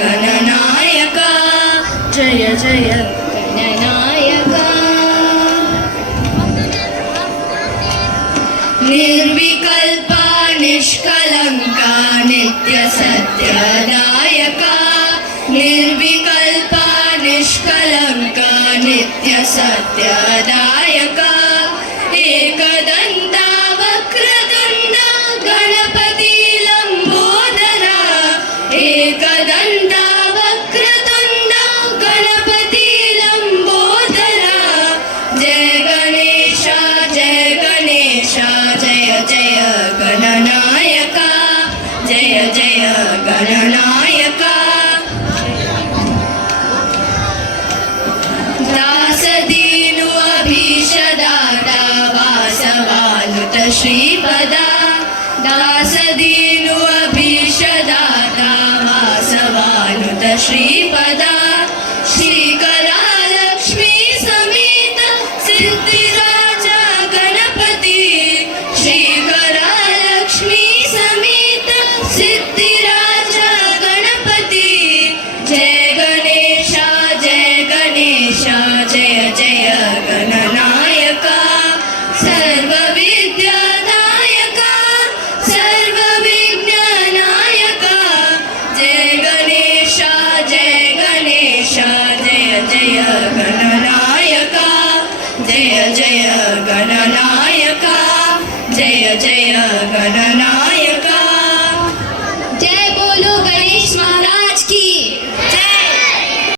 गणनायका जय जय गणनायका निर्विकल्पा निष्कलंका नित्य सत्यदायका निर्विकल्पा निष्कलंका नित्य सत्यदायका एकदंता वक्रतुंड गणपती लंबोदरा एकदंता वक्रतुंड गणपती लंबोदरा जय गणेशा जय गणेशा जय जय गणनायका जय जय गणनायका दासदीनु अभीषदाता वासवानुत श्रीपदा दासदीनु अभीषदाता वासवानुत श्रीपदा श्रीकरा लक्ष्मी समेत सिद्धिराजा गणपती श्रीकरा लक्ष्मी समेत सिद्धिराजा गणपती जय गणेशा जय गणेशा जय जय गणनायका सर्वविद्यादायका सर्वविज्ञानायका जय गणेशा जय गणेशा जय जय गणनायका जय जय गणनायका जय जय गणनायका